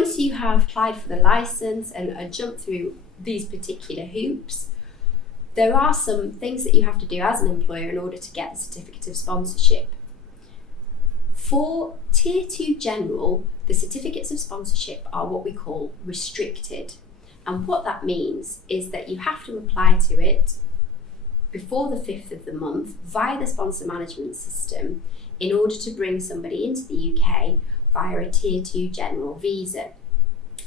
Once you have applied for the license and jumped through these particular hoops, there are some things that you have to do as an employer in order to get the certificate of sponsorship. For Tier 2 General, the certificates of sponsorship are what we call restricted. And what that means is that you have to apply to it before the 5th of the month via the sponsor management system in order to bring somebody into the UK via a Tier 2 General visa.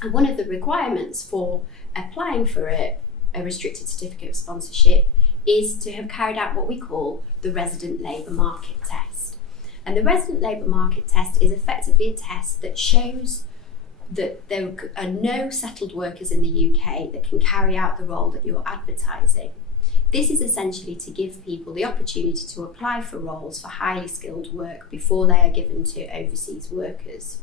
And one of the requirements for applying for a restricted certificate of sponsorship is to have carried out what we call the resident labour market test. And the resident labour market test is effectively a test that shows that there are no settled workers in the UK that can carry out the role that you're advertising. This is essentially to give people the opportunity to apply for roles for highly skilled work before they are given to overseas workers.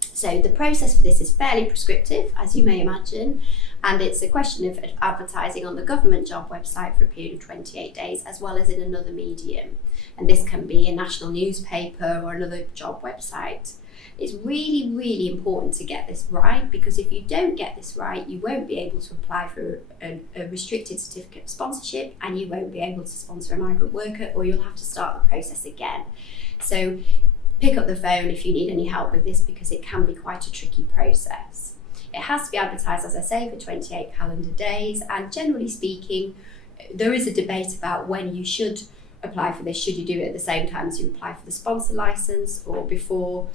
So the process for this is fairly prescriptive, as you may imagine, and it's a question of advertising on the government job website for a period of 28 days, as well as in another medium. And this can be a national newspaper or another job website. It's really, really important to get this right, because if you don't get this right, you won't be able to apply for a restricted certificate of sponsorship, and you won't be able to sponsor a migrant worker, or you'll have to start the process again. So pick up the phone if you need any help with this, because it can be quite a tricky process. It has to be advertised, as I say, for 28 calendar days, and generally speaking, there is a debate about when you should apply for this. Should you do it at the same time as you apply for the sponsor license, or before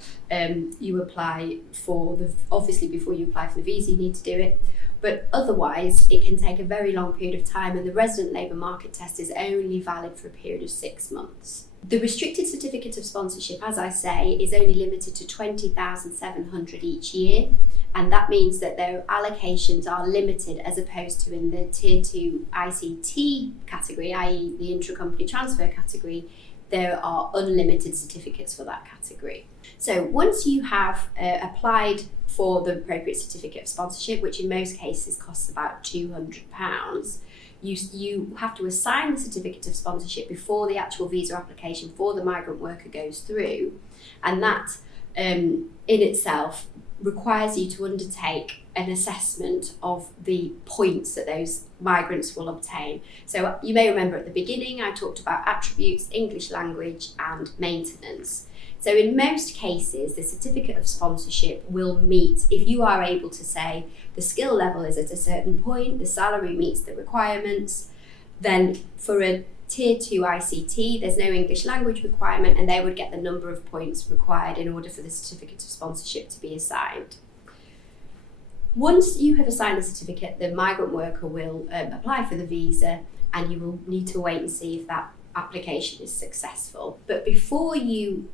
you apply for obviously before you apply for the visa you need to do it, but otherwise it can take a very long period of time, and the resident labour market test is only valid for a period of 6 months. The restricted certificate of sponsorship, as I say, is only limited to 20,700 each year, and that means that their allocations are limited as opposed to in the Tier 2 ICT category, i.e. the intra-company transfer category. There are unlimited certificates for that category. So once you have applied for the appropriate certificate of sponsorship, which in most cases costs about £200, you have to assign the certificate of sponsorship before the actual visa application for the migrant worker goes through, and that in itself requires you to undertake an assessment of the points that those migrants will obtain. So you may remember at the beginning I talked about attributes, English language and maintenance. So in most cases, the certificate of sponsorship will meet, if you are able to say the skill level is at a certain point, the salary meets the requirements, then for a Tier 2 ICT, there's no English language requirement, and they would get the number of points required in order for the certificate of sponsorship to be assigned. Once you have assigned the certificate, the migrant worker will apply for the visa, and you will need to wait and see if that application is successful. But before you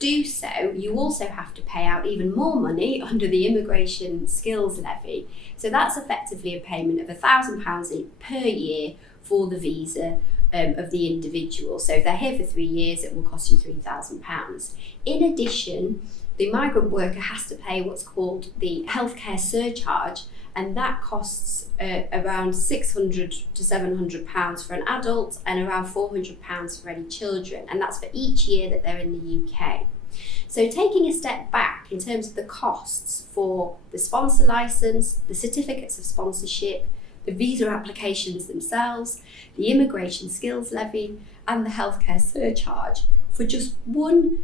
do so, you also have to pay out even more money under the immigration skills levy. So that's effectively a payment of £1,000 per year for the visa of the individual. So if they're here for 3 years, it will cost you £3,000. In addition, the migrant worker has to pay what's called the healthcare surcharge, and that costs around £600 to £700 for an adult and around £400 for any children, and that's for each year that they're in the UK. So taking a step back in terms of the costs for the sponsor licence, the certificates of sponsorship, the visa applications themselves, the immigration skills levy and the healthcare surcharge, for just one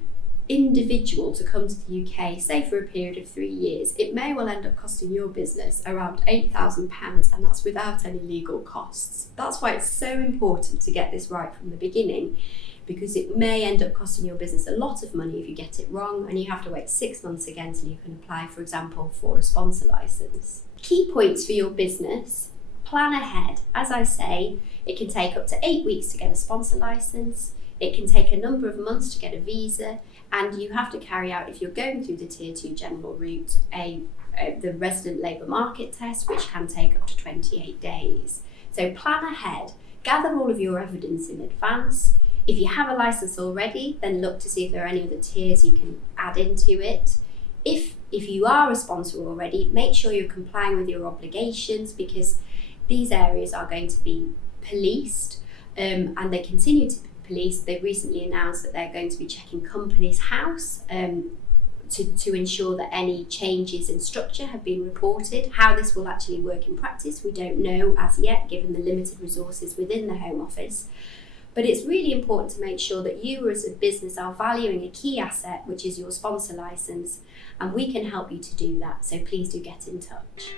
individual to come to the UK, say for a period of 3 years, it may well end up costing your business around £8,000, and that's without any legal costs. That's why it's so important to get this right from the beginning, because it may end up costing your business a lot of money if you get it wrong, and you have to wait 6 months again till you can apply, for example, for a sponsor licence. Key points for your business: plan ahead. As I say, it can take up to 8 weeks to get a sponsor licence. It can take a number of months to get a visa, and you have to carry out, if you're going through the Tier 2 General route, the resident labour market test, which can take up to 28 days. So plan ahead, gather all of your evidence in advance. If you have a licence already, then look to see if there are any other tiers you can add into it. If you are a sponsor already, make sure you're complying with your obligations, because these areas are going to be policed, and they continue to be policed. They've recently announced that they're going to be checking Companies House to ensure that any changes in structure have been reported. How this will actually work in practice, we don't know as yet, given the limited resources within the Home Office. But it's really important to make sure that you as a business are valuing a key asset, which is your sponsor licence, and we can help you to do that. So please do get in touch.